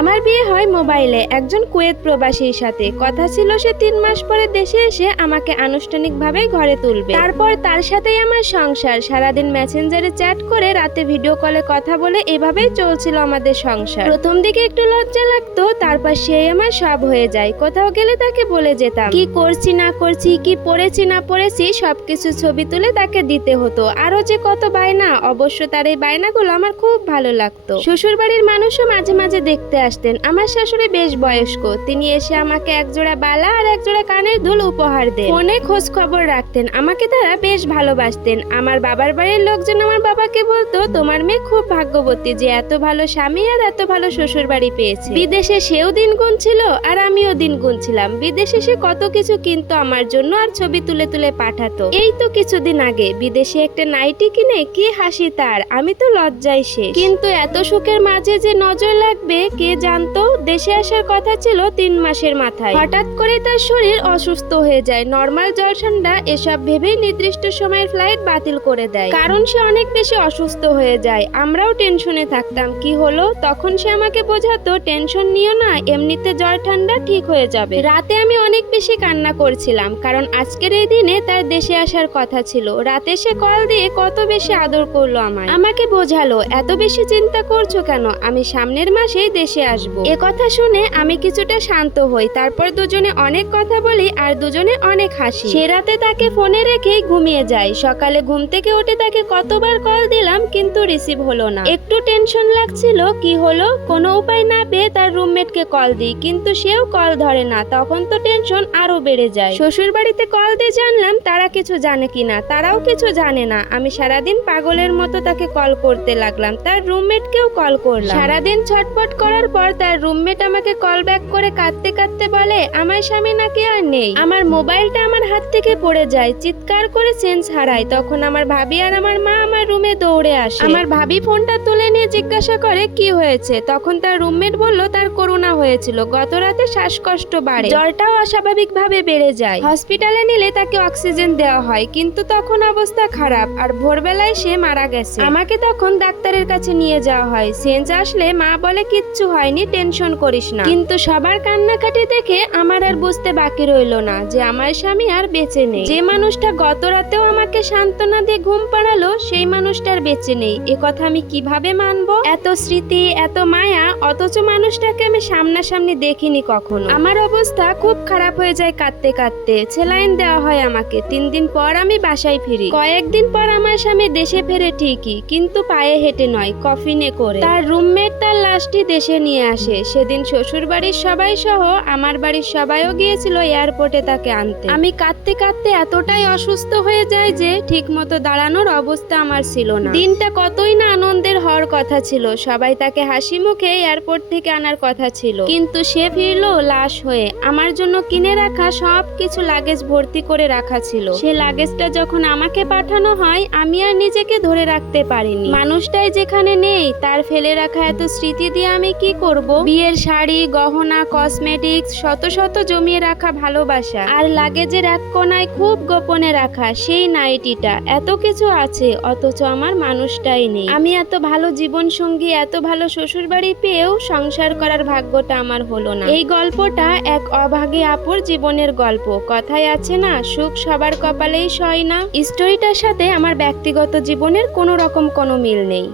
আমার বিয়ে হয় মোবাইলে, একজন কুয়েত প্রবাসীর সাথে। কথা ছিল সে তিন মাস পরে দেশে এসে আমাকে আনুষ্ঠানিকভাবে ঘরে তুলবে। তারপর তার সাথেই আমার সংসার। সারাদিন মেসেঞ্জারে চ্যাট করে রাতে ভিডিও কলে কথা বলে এভাবেই চলছিল আমাদের সংসার। প্রথম দিকে একটু লজ্জা লাগতো, তারপর সেই আমার সব হয়ে যায়। কোথাও গেলে তাকে বলে যেতাম, কি করছি, না করছি, কি পড়েছি, না পড়েছি, সবকিছু ছবি তুলে তাকে দিতে হতো। আরও যে কত বায়না, অবশ্য তার এই বায়নাগুলো আমার খুব ভালো লাগতো। শ্বশুর বাড়ির মানুষও মাঝে মাঝে দেখতে আসতেন। আমার শাশুড়ি বেশ বয়স্ক। তিনি এসে আমাকে একজোড়া বালা আর একজোড়া কানের দুল উপহার দেন। ফোনে খোঁজ খবর রাখতেন। আমাকে তারা বেশ ভালোবাসতেন। আমার বাবার বাড়ির লোকজন আমার বাবাকে বলতো, তোমার মেয়ে খুব ভাগ্যবতী যে এত ভালো স্বামী আর এত ভালো শ্বশুর বাড়ি পেয়েছে। বিদেশে সেও দিন গুনছিল আর আমিও দিন গুনছিলাম। বিদেশে সে কত কিছু কিনতো আমার জন্য আর ছবি তুলে তুলে পাঠাতো। এই তো কিছুদিন আগে বিদেশে একটা নাইটি কিনে কি হাসি তার। আমি তো লজ্জায় সে কিন্তু এত সুখের মাঝে যে নজর লাগবে, কে জানতো, দেশে আসার কথা ছিল তিন মাসের মাথায়। হঠাৎ করে তার শরীর অসুস্থ হয়ে যায়। নর্মাল জল ঠান্ডা এসব ভেবেই নির্দিষ্ট সময়ের ফ্লাইট বাতিল করে দেয়। কারণ সে অনেক বেশি অসুস্থ হয়ে যায়। আমরাও টেনশনে থাকতাম। কি হলো? তখন সে আমাকে বোঝাতো টেনশন নিও না, এমনিতে জ্বর ঠান্ডা ঠিক হয়ে যাবে। রাতে আমি অনেক বেশি কান্না করছিলাম, কারণ আজকের এই দিনে তার দেশে আসার কথা ছিল। রাতে সে কল দিয়ে কত বেশি আদর করল আমায়। আমাকে বোঝালো, এত বেশি চিন্তা করছ কেন? আমি সামনের মাসেই দেশে আসব। এ কথা শুনে আমি কিছুটা শান্ত হই, তারপর দুজনে অনেক কথা বলি আর দুজনে অনেক হাসি। সে রাতে তাকে ফোনে রেখেই ঘুমিয়ে যায় সকালে ঘুম থেকে উঠে তাকে কতবার কল দিলাম, কিন্তু রিসিভ হলো না। একটু টেনশন লাগছিল, কি হলো? কোনো উপায় না পেয়ে তার রুমমেটকে কল দিই, কিন্তু সেও কল ধরে না। তখন তো টেনশন আরও বেড়ে যায়। শ্বশুর বাড়িতে কল দিয়ে জানলাম, তারা কিছু জানে কিনা তারাও কিছু জানে না। আমি সারাদিন পাগলের মতো তাকে কল করতে লাগলাম। তার রুমমেটকেও কল করলাম। সারাদিন ছটফট করার পর তার রুমমেট আমাকে কল ব্যাক করে কাঁদতে কাঁদতে বলে, আমার স্বামী নাকি আর নেই? আমার মোবাইলটা আমার হাত থেকে পড়ে যায়, চিৎকার করে সেন্স হারায়। তখন আমার ভাবি আর আমার মা আমার রুমে দৌড়ে আসে। আমার ভাবি ফোনটা তুলে নিয়ে জিজ্ঞাসা করে, কি হয়েছে? তখন তার রুমমেট বলল, তার করোনা হয়েছিল। গত রাতে শ্বাসকষ্ট বাড়ে। জ্বরটাও অস্বাভাবিকভাবে বেড়ে যায়। হসপিটালে নিলে তাকে অক্সিজেন দেওয়া হয়, কিন্তু তখন অবস্থা খারাপ আর ভোরবেলায় সে মারা গেছে। আমাকে তখন ডাক্তারের কাছে নিয়ে যাওয়া হয়। সেন্স আসলে মা বলে, কিচ্ছু হয়নি টেনশন করিস না। কিন্তু সবার কান্নাকাটি দেখে আমার আর বুঝতে বাকি রইল না যে আমার স্বামী আর বেঁচে নেই। যে মানুষটা গত রাতেও আমাকে সান্ত্বনা দিয়ে ঘুম পাড়ালো, সেই মানুষটার বেঁচে নেই। এ কথা আমি কীভাবে মানবো? এত স্মৃতি, এত মায়া, অথচ মানুষটাকে আমি সামনাসামনি দেখিনি কখনো। আমার অবস্থা খুব খারাপ হয়ে যায় কাঁদতে কাঁদতে। সেলাইন দেওয়া হয় আমাকে। তিন দিন পর আমি বাসায় ফিরি। কয়েকদিন পর আমার স্বামী দেশে ফেরে ঠিকই, কিন্তু পায়ে হেঁটে নয় কফিনে করে। তার রুমমেট তার লাশটি দেশে নিয়ে আসে। সেদিন শ্বশুর বাড়ির সবাই সহ আমার বাড়ির সবাইও গিয়েছিল এয়ারপোর্টে তাকে আনতে। আমি কাঁদতে কাঁদতে এতটাই অসুস্থ হয়ে যায় যে ঠিক মতো দাঁড়ানোর অবস্থা আমার ছিল না। দিনটা কতই না আনন্দের হওয়ার কথা ছিল। সবাই তাকে হাসি মুখে এয়ারপোর্ট থেকে আনার কথা ছিল। কিন্তু সে ফিরলো লাশ হয়ে। আমার জন্য কিনে রাখা সব কিছু লাগেজ ভর্তি করে রাখা ছিল। সে লাগেজটা যখন আমাকে পাঠানো হয়, আমি আর নিজেকে ধরে রাখতে পারিনি। মানুষটাই যেখানে নেই, তার ফেলে রাখা এত স্মৃতি দিয়ে আমি কি করব? বিয়ের শাড়ি, গহনা কসমেটিক্স শত শত জমিয়ে রাখা ভালোবাসা। আর লাগেজের এক কোনায় খুব গোপনে রাখা সেই নাইটিটা। এত কিছু আছে, অথচ আমার মানুষটাই নেই। আমি এত ভালো জীবন সঙ্গী এত ভালো শ্বশুর বাড়ি পেয়েও সংসার করার ভাগ্যটা আমার হলো না। এই গল্পটা এক অভাগী আপুর জীবনের গল্প। কথায় আছে না, সুখ সবার কপালেই সয় না। স্টোরিটার সাথে আমার ব্যক্তিগত জীবনের কোনো রকম কোনো মিল নেই।